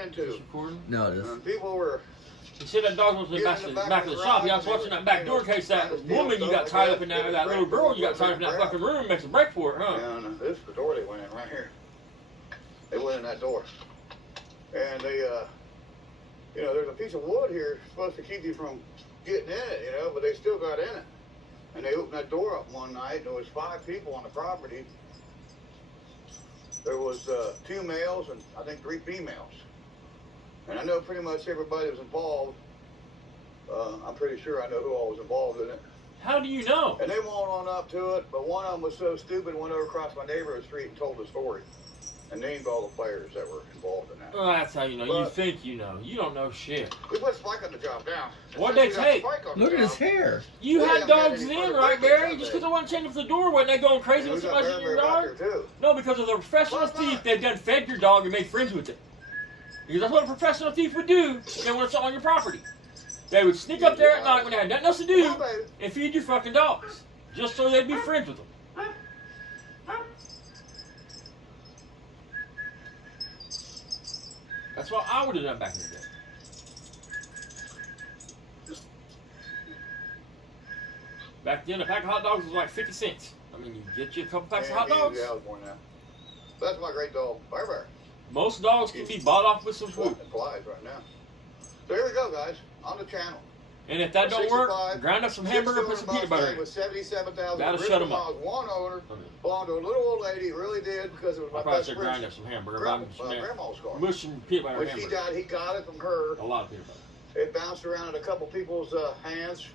into. No, it is. People were. You see that dog was in the back of the shop. I was watching that back door in case that woman you got tied up in that, that little girl you got tied up in that fucking room makes a break for it, huh? And this is the door they went in right here. They went in that door. And they, you know, there's a piece of wood here supposed to keep you from getting in it, you know, but they still got in it. And they opened that door up one night, and there was 5 people on the property. There was 2 males and I think 3 females. And I know pretty much everybody was involved. I'm pretty sure I know who all was involved in it. How do you know? And they went on up to it, but one of them was so stupid, went over across my neighborhood street and told the story. And named all the players that were involved in that. Well, that's how you know. You think you know. You don't know shit. We put Spike on the job down. What'd they take? Look at his hair. You had dogs in, right, Barry? Just because they want to change for the door, wasn't they going crazy with somebody in your yard? No, because of the professional thief, they've done fed your dog and made friends with it. Because that's what a professional thief would do if they wanted something on your property. They would sneak up there at night when they had nothing else to do and feed your fucking dogs. Just so they'd be friends with them. That's what I would have done back in the day. Back then, a pack of hot dogs was like 50 cents. I mean, you get you a couple packs of hot dogs. Yeah, I was born now. That's my great dog, Bear. Most dogs can be bought off with some food. Flies right now. So here we go, guys, on the channel. And if that don't work, grind up some hamburger, put some peanut butter in. With 77,000. Gotta shut them up. One owner belonged to a little old lady. Really did because it was my best friend. Grind up some hamburger. Grandma's car. Mush some peanut butter. When she died, he got it from her. A lot of peanut butter. It bounced around in a couple people's hands,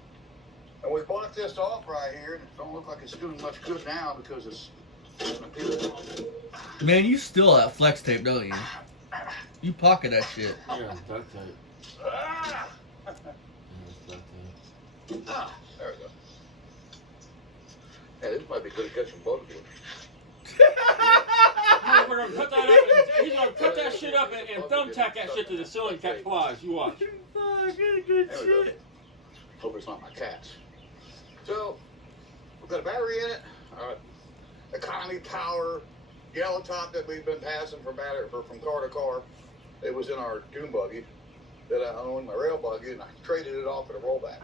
and we bought this off right here. And it don't look like it's doing much good now because it's. Man, you still have flex tape, don't you? You pocket that shit. Yeah, duct tape. There we go. Hey, this might be good to catch some boat again. We're gonna cut that up. He's gonna cut that shit up and thumbtack that shit to the ceiling and catch flies. You watch. Fuck, good shit. Hope it's not my cats. So, we've got a battery in it. Economy power, yellow top that we've been passing from car to car. It was in our dune buggy that I owned, my rail buggy, and I traded it off at a rollback.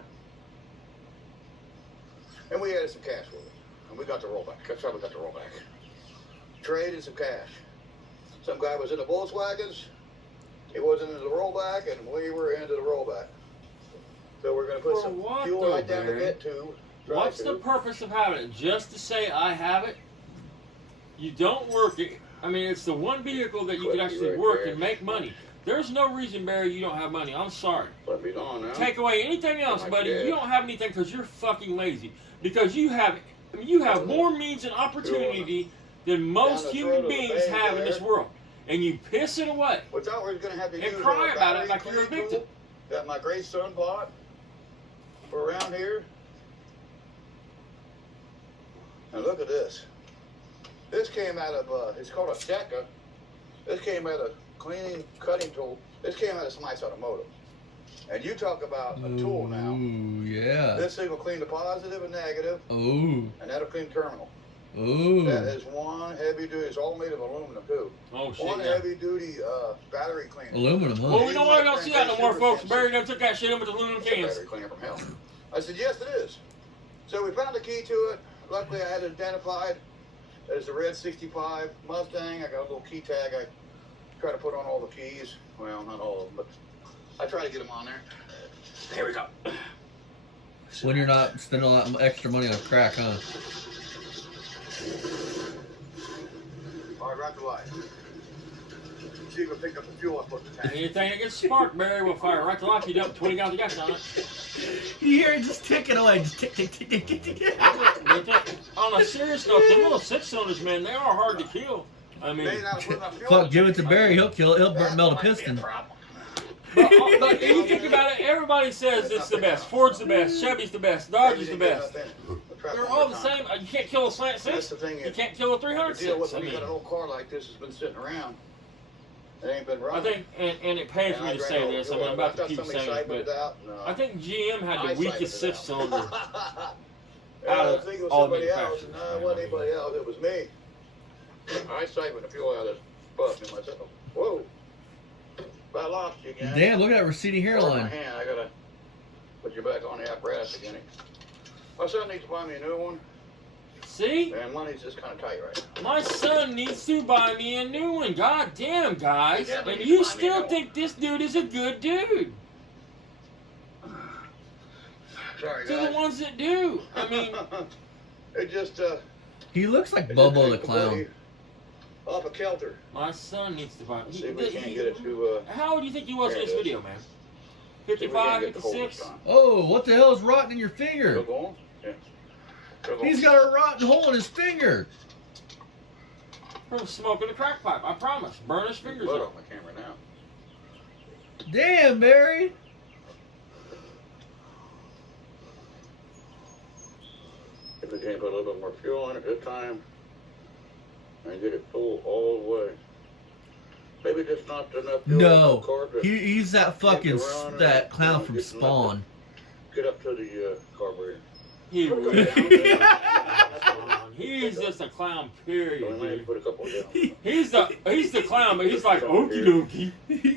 And we added some cash with it. And we got the rollback. That's how we got the rollback. Traded some cash. Some guy was in the Volkswagens. He wasn't into the rollback, and we were into the rollback. So we're going to put some fuel right down the bit too. What's the purpose of having it? Just to say I have it? You don't work it. I mean, it's the one vehicle that you can actually work and make money. There's no reason, Barry, you don't have money. I'm sorry. Let me on now. Take away anything else, buddy. You don't have anything because you're fucking lazy. Because you have more means and opportunity than most human beings have in this world. And you piss it away. Which I was going to have to use and cry about it like you're a victim. That my great son bought for around here. And look at this. This came out of, it's called a Deca. This came out of cleaning, cutting tool. This came out of Smyths Automotive. And you talk about a tool now. Ooh, yeah. This thing will clean the positive and negative. Ooh. And that'll clean terminal. Ooh. That is one heavy duty. It's all made of aluminum too. Oh shit. One heavy duty battery cleaner. Aluminum, huh? Well, we know why we don't see that no more, folks. Barry done took that shit in with the aluminum cans. Battery cleaner from hell. I said, yes, it is. So we found the key to it. Luckily, I had it identified as the red 65 Mustang. I got a little key tag. I try to put on all the keys. Well, not all of them, but I try to get them on there. Here we go. When you're not spending a lot extra money on crack, huh? All right, rock the light. See if we pick up the fuel I put in the tank. Anything that gets sparked, Barry, will fire right to life. You dump 20 gallons of gas on it. You hear it just ticking away. Just tick, tick, tick, tick, tick, tick. On a serious note, the little 6-cylinders, man, they are hard to kill. I mean, fuck, give it to Barry. He'll kill it. He'll melt a piston. But if you think about it, everybody says it's the best. Ford's the best. Chevy's the best. Dodge is the best. They're all the same. You can't kill a slant six. You can't kill a 300 six. When you got an old car like this that's been sitting around, it ain't been running. I think, and it pains me to say this. I mean, I'm about to keep saying it, but I think GM had the weakest 6-cylinder out of all the manufacturers. No, it wasn't anybody else. It was me. I siphoned the fuel out of this bus in myself. Whoa. I lost you again. Damn, look at that receding Hold my hairline. hand. I gotta put you back on the apparatus again. My son needs to buy me a new one, See? and money's just kind of tight right now. My son needs to buy me a new one. God damn, guys. Yeah, but And you you find me a still new think this dude is a good dude. Sorry, To the guys. ones that do. I mean, it just He looks like it Bobo just the Clown. off a kilter. my son needs to buy. See if we can't get it to. How old do you think he was in There this it is. video, man? See if we can't 55, get the hole this 56? time. Oh, what the hell is rotting in your Still finger? going? Yeah. Still going. He's got a rotten hole in his finger. From smoking a crack pipe, I promise. Burn his There's fingers blood up. on my camera now. Damn, Barry. If we can't put a little bit more fuel in it this time and get it full all the way. Maybe just not enough fuel. No, carb to he's that fucking that clown from Get Spawn. Get up to the carburetor. He Put a really couple down there. He's just a clown, So period, we might have to dude. put a couple down. He's the clown, but he's like okie dokie.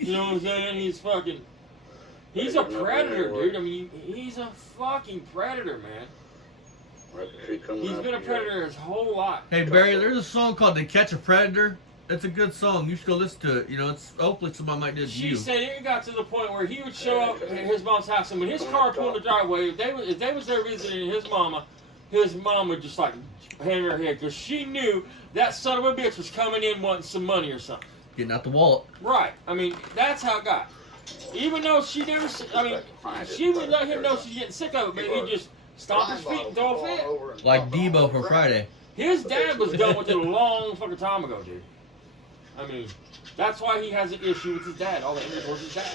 You know what I'm saying? He's a predator, dude. I mean, he's a fucking predator, man. I can see coming He's out been a the, predator his whole life. Hey Barry, there's a song called "To Catch a Predator." It's a good song. You should go listen to it. You know, it's hopefully somebody might do it to She you. said it got to the point where he would show up at his mom's house, and when his car pulled in the driveway, if they was there visiting his mom would just like hang her head because she knew that son of a bitch was coming in wanting some money or something. Getting out the wallet. Right. I mean, that's how it got. Even though she never, I mean, she would let him know she's getting sick of it, but he'd just stomp his feet and throw a fit. Like Debo from Friday. His dad was done with it a long fucking time ago, dude. I mean, that's why he has an issue with his dad. All the anger towards his dad.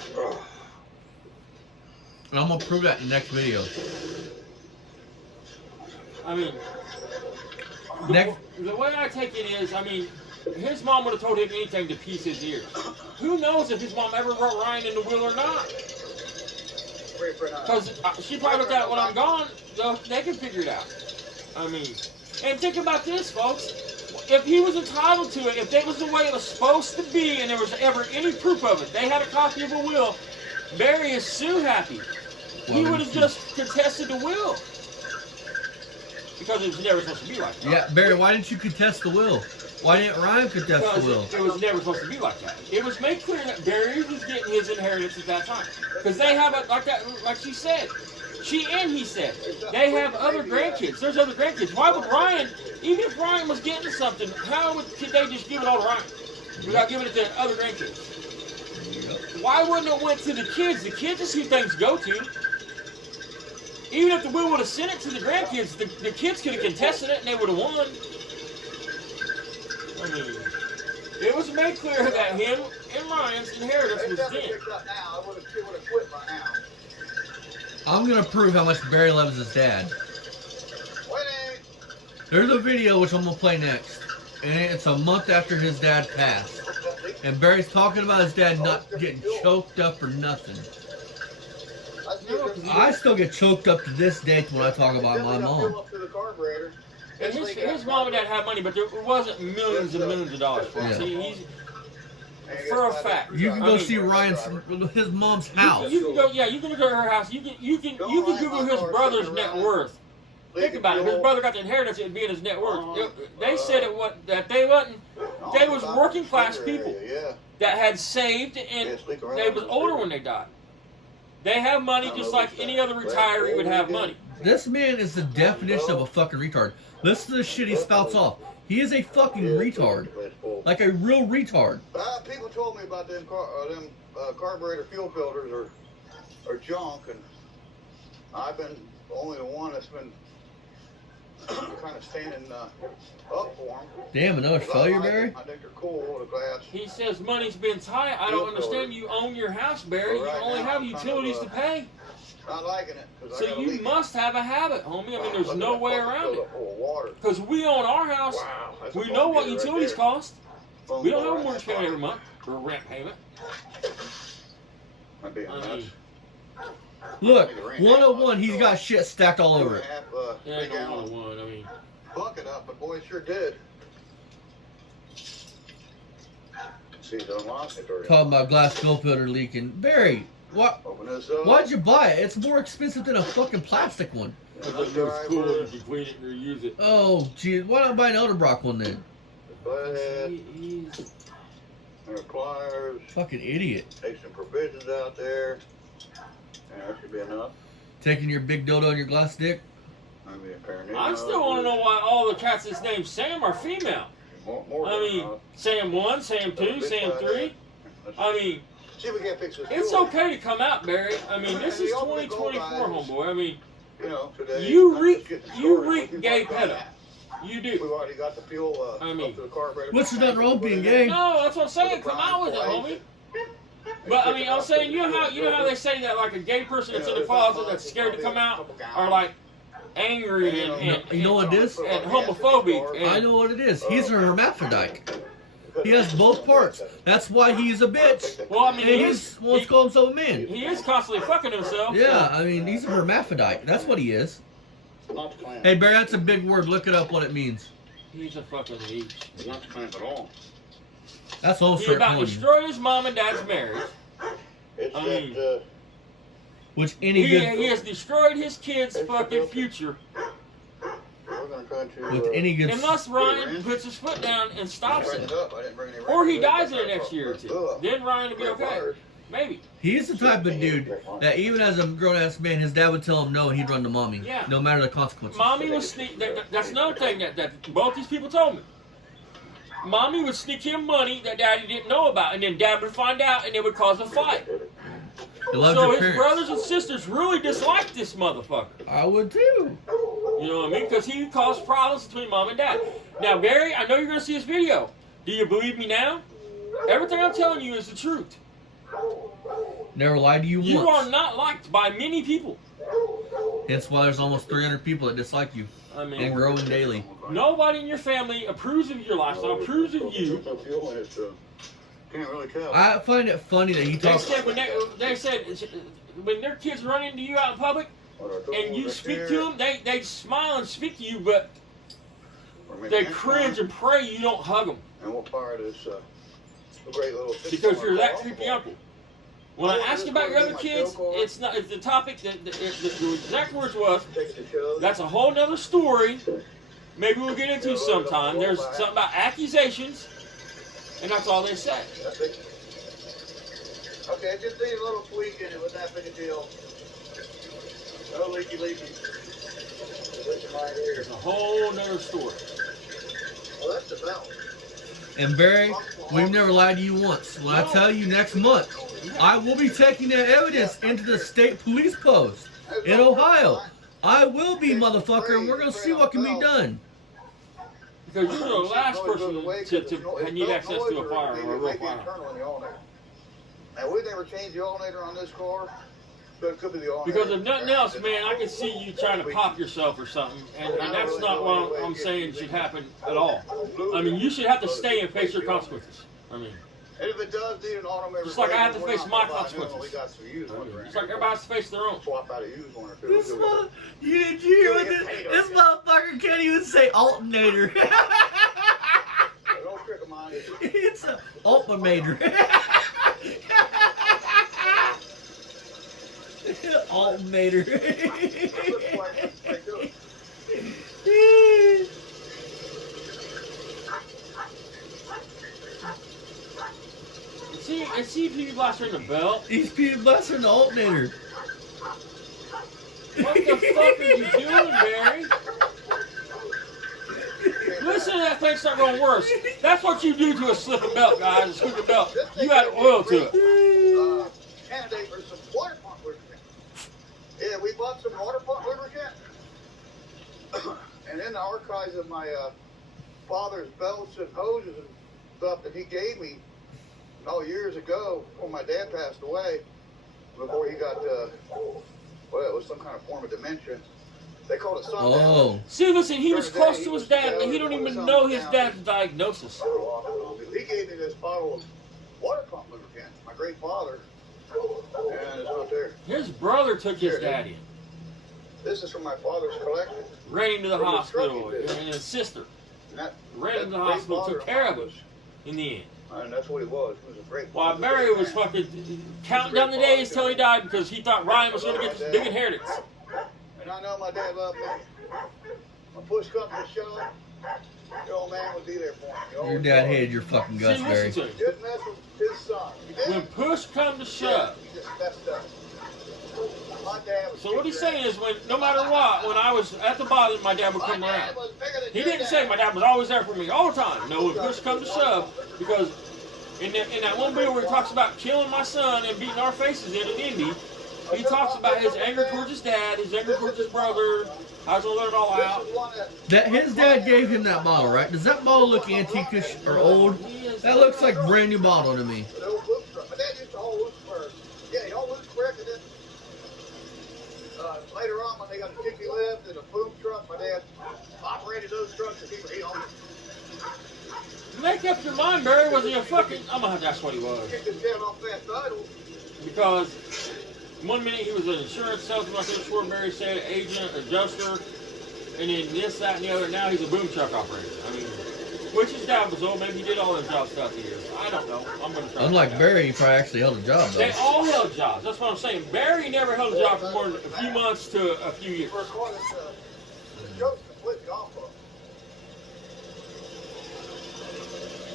And I'm gonna prove that in the next video. I mean, Next, the way I take it is, I mean, his mom would have told him anything to piece his ears. Who knows if his mom ever wrote Ryan in the will or not? Because she probably looked at it when I'm gone, so they can figure it out. I mean, and think about this, folks. If he was entitled to it, if that was the way it was supposed to be, and there was ever any proof of it, they had a copy of a will, Barry is so happy. He would have just contested the will. Because it was never supposed to be like that. yeah, Barry, why didn't you contest the will? Why didn't Ryan contest Because the will? it was never supposed to be like that. It was made clear that Barry was getting his inheritance at that time. Because they have it like that, like she said. She and he said, they have other grandkids. There's other grandkids. Why would Ryan, even if Ryan was getting something, could they just give it all to Ryan without giving it to other grandkids? Why wouldn't it went to the kids? The kids is who things go to. Even if the will would have sent it to the grandkids, the kids could have contested it and they would have won. I mean, it was made clear that him and Ryan's inheritance was then. I would have quit by now. I'm gonna prove how much Barry loves his dad. Wait. There's a video which I'm gonna play next, and it's a month after his dad passed, and Barry's talking about his dad not getting choked up or nothing. I still get choked up to this day when I talk about my mom. And his mom and dad had money, but there wasn't millions and millions of dollars for him. Yeah. See, he's for a fact. You can go see Ryan's his mom's house. You can go, yeah, you can go to her house. You can Google his brother's net worth. Think about it. If his brother got the inheritance, it'd be in his net worth. They said they was working class people that had saved and they was older when they died. They have money just like any other retiree would have money. This man is the definition of a fucking retard. Listen to the shit he spouts off. He is a fucking retard. Like a real retard. People told me about them carburetor fuel filters are junk, and I've been only the one that's been kind of standing up for them. Damn, another failure, Barry? I think they're cool with a glass. He says money's been tight. I don't understand. You own your house, Barry. You only have utilities to pay. Not liking it. So you must have a habit, homie. I mean, there's no way around it. Because we own our house. We know what utilities cost. We don't have a mortgage payment every month or a rent payment. I'm being nuts. Look, 101, he's got shit stacked all over it. Yeah, no 101. I mean, Bucket up, but boy, it sure did. See, it's unlocked. It's already Talking about glass fill filter leaking. Barry, what? Open this up. Why'd you buy it? It's more expensive than a fucking plastic one. Because it was cool and you can clean it and reuse it. Oh, gee, why not buy an Elderbrock one then? Butthead. There are pliers. Fucking idiot. Take some provisions out there. Yeah, that should be enough. Taking your big dildo and your glass dick? Maybe a pair of I still want to know why all the cats that's named Sam are female. More I mean, Sam 1, Sam 2, Sam 3. I mean, see if we can't fix this. it's okay to come out, Barry. I mean, this is 2024, homeboy. I mean, You know, today. you reek gay pedo. You We've do. already got the fuel I mean, up to the carburetor. What's the nothing wrong with being gay? No, that's what I'm saying. Come out with it, homie. But I mean, I'm saying, you know how they say that like a gay person that's in the closet that's scared to come out are like angry and You know what it is? and homophobic. And, I know what it is. He's a hermaphrodite. He has both parts. That's why he's a bitch. Well, I mean, And he wants to call himself a man. he is constantly fucking himself. Yeah, I mean, he's a hermaphrodite. That's what he is. Not the clamp. Hey, Barry, that's a big word. Look it up what it means. He's a fucking leech. It's not the clamp at all. That's all He straight about point. destroyed his mom and dad's marriage. It's I mean, that, Which any He good has destroyed his kid's fucking future. we're going to try to. with any good Unless Ryan puts his foot down and stops Bring it. it up. I didn't bring any Or he wrenches. dies in the next year or two. Then Ryan will be okay. Maybe. He's the type of dude that even as a grown-ass man, his dad would tell him no and he'd run to mommy. Yeah. No matter the consequences. Mommy was sneak. That's another thing that both these people told me. Mommy would sneak him money that daddy didn't know about, and then dad would find out, and it would cause a fight. He loved So your his parents. brothers and sisters really disliked this motherfucker. I would too. You know what I mean? Because he caused problems between mom and dad. Now, Barry, I know you're going to see this video. Do you believe me now? Everything I'm telling you is the truth. Never lied to you You once. are not liked by many people. Hence why there's almost 300 people that dislike you. I And mean, growing daily. nobody in your family approves of your lifestyle, approves of you. Put some fuel in it, so can't really tell. I find it funny that he They talks. said when their kids run into you out in public and you speak to them, they smile and speak to you, but they cringe and pray you don't hug them And we'll fire this great little. because you're that creepy uncle. When I ask about your other kids, it's not. It's the topic that the exact words was. Take the show. That's a whole nother story. Maybe we'll get into sometime. There's something about accusations, and that's all they said. That's it. Okay, just need a little tweak in it. Wasn't that big a deal? No leaky. Listen right here. It's a whole nother story. Well, that's the belt. And Barry, we've never lied to you once. When I tell you next month, I will be taking that evidence into the state police post in Ohio. I will be, motherfucker, and we're going to see what can be done. Because you're the last person to need access to a fire or a real fire. Now, we never changed the alternator on this car, but it could be the alternator. Because if nothing else, man, I can see you trying to pop yourself or something, and that's not what I'm saying should happen at all. I mean, you should have to stay and face your consequences. I mean, And if it does need an automatic, Just like I have to face my consequences. We got some used ones around. it's like everybody has to face their own. Swap out a used one or two. This did you hear what this motherfucker can't even say alternator. No trick of mine. It's an alternator. Alternator. See if you blast her in the belt. These people busting the alternator. What the fuck are you doing, Barry? Listen to that thing start going worse. That's what you do to a slipping belt, guys. A slipping belt. You add oil to it. Candidate for some water pump lubricant. Yeah, we bought some water pump lubricant. And in the archives of my father's belts and hoses and stuff that he gave me years ago when my dad passed away, before he got, it was some kind of form of dementia. They called it something. Oh. See, listen, he was close to his dad, and he don't even know his dad's diagnosis. He gave me this bottle of water pump lubricant, my great father, and it's not there. His brother took his dad in, This is from my father's collection. ran him to the hospital, and his sister And that, ran him to the that great hospital, took father care of mine him in the end. And that's what he was. He was a great. While Barry was fucking counting down the days till he died because he thought Ryan was going to get this big inheritance. And I know my dad loved me. When push comes to shove, the old man would be there for me. Your dad hated your fucking guts, See, Barry. listen to him. Didn't mess with his son. He did. When push comes to shove. He just messed up. My dad was So what he's saying is, when no matter what, when I was at the bottom, my dad would come around. He didn't say my dad was always there for me all the time. No, when push comes to shove, because in that one video where he talks about killing my son and beating our faces in Indy, he talks about his anger towards his dad, his anger towards his brother, how he's gonna let it all out. That his dad gave him that bottle, right? Does that bottle look antiquish or old? That looks like a brand new bottle to me. My dad used to hold loose first. Yeah, he hold loose quick, and then later on when they got a kicky lift and a boom truck, my dad operated those trucks to keep it on. Make up your mind, Barry. Was he a fucking? I'm gonna have to ask what he was. Kicked his head off that title. Because one minute he was an insurance salesman, like Short Barry said, agent, adjuster, and then this, that, and the other. Now he's a boom truck operator. I mean, which his dad was old. Maybe he did all his jobs throughout the years. I don't know. I'm gonna try. Unlike Barry, he probably actually held a job though. They all held jobs. That's what I'm saying. Barry never held a job for more than a few months to a few years. For quite a joke's completely off of.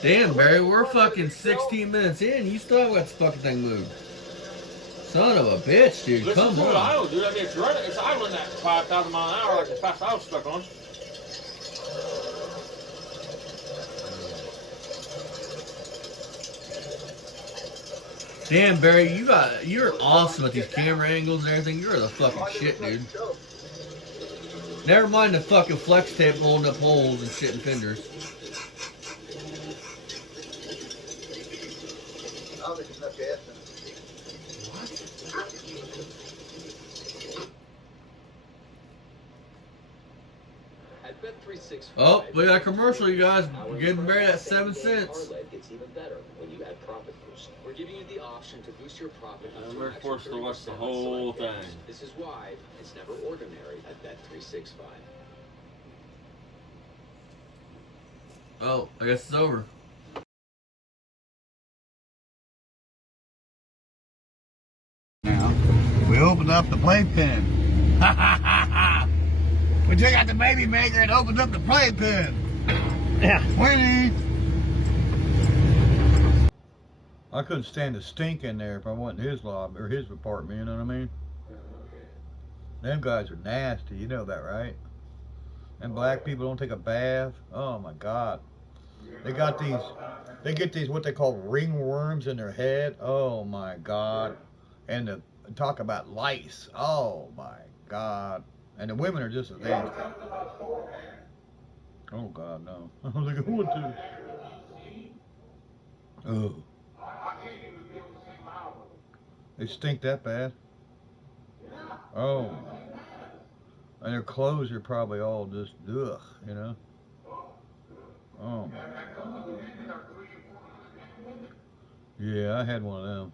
Damn, Barry, we're fucking 16 minutes in. You still haven't got this fucking thing moved. Son of a bitch, dude. Listen Come to it on. idle, dude. I mean, it's running. It's idling at 5,000 miles an hour like the fast I was stuck on. Damn, Barry, you're awesome at these camera angles and everything. You're the fucking shit, dude. Never mind the fucking flex tape holding up holes and shit and fenders. I don't think it's enough gas. At Bet365, Oh, we got a commercial, you guys. We're giving Barry that 7 cents. parlay gets even better when you add Profit Boost. We're giving you the option to boost your profit up to we're an extra forced to watch the 30% on whole select games. thing. This is why it's never ordinary at Bet365. Oh, I guess it's over. Now, we opened up the playpen. We took out the baby maker and opened up the playpen. Yeah. Winnie! I couldn't stand the stink in there if I went in his lobby or his apartment, you know what I mean? Them guys are nasty, you know that, right? And black people don't take a bath. Oh my God. They get these what they call ringworms in their head. Oh my God. And to talk about lice. Oh my God. And the women are just as nasty. Oh God, no. I was like, what the? Oh. They stink that bad? Oh. And their clothes are probably all just, ugh, you know? Oh my God. Yeah, I had one of them.